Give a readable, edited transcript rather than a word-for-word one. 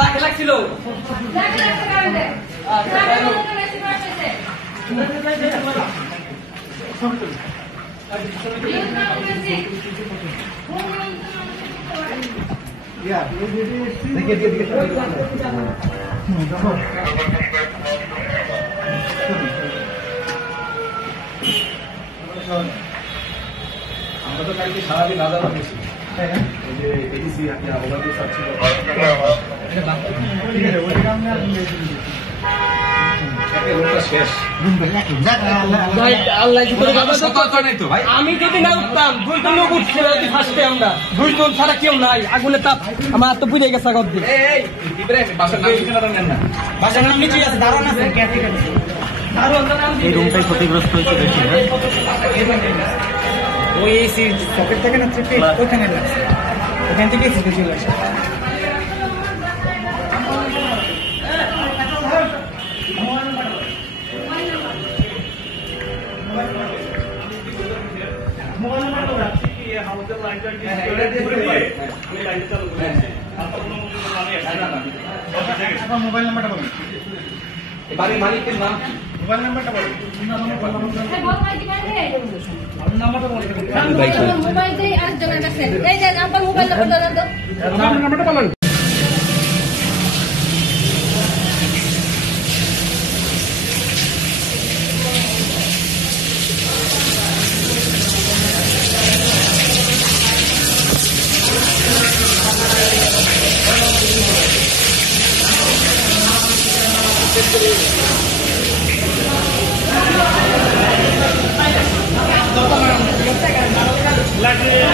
লাগে লাগছিল আমরা তো কালকে সারাদিন আলাদা পেয়েছি এডিসি একটা অবাধে ছিল আমি যদি না উঠতাম 2 জন লোক উঠছিল ফার্স্টে আমরা 2 জন ছাড়া কেউ নাই আগুনে তাপ আমার তো পুড়ে গেছে গদ দিয়ে বাসার নাম নিচে আছে দারুণ আছে এই রুমটাই ক্ষতিগ্রস্ত হয়েছে বেশি ওই এসি পকেট থেকে না চেপে ওইখানে লাগছে ওখান থেকে ফুটে চলে আসে মোবাইল নাম্বারটা বলুন বাড়ির মালিকের নাম কি মোবাইল নাম্বারটা বলুন মোবাইল দিয়ে আরেকজনের কাছে এই যে নাম্বার মোবাইল নাম্বারটা বলুন Like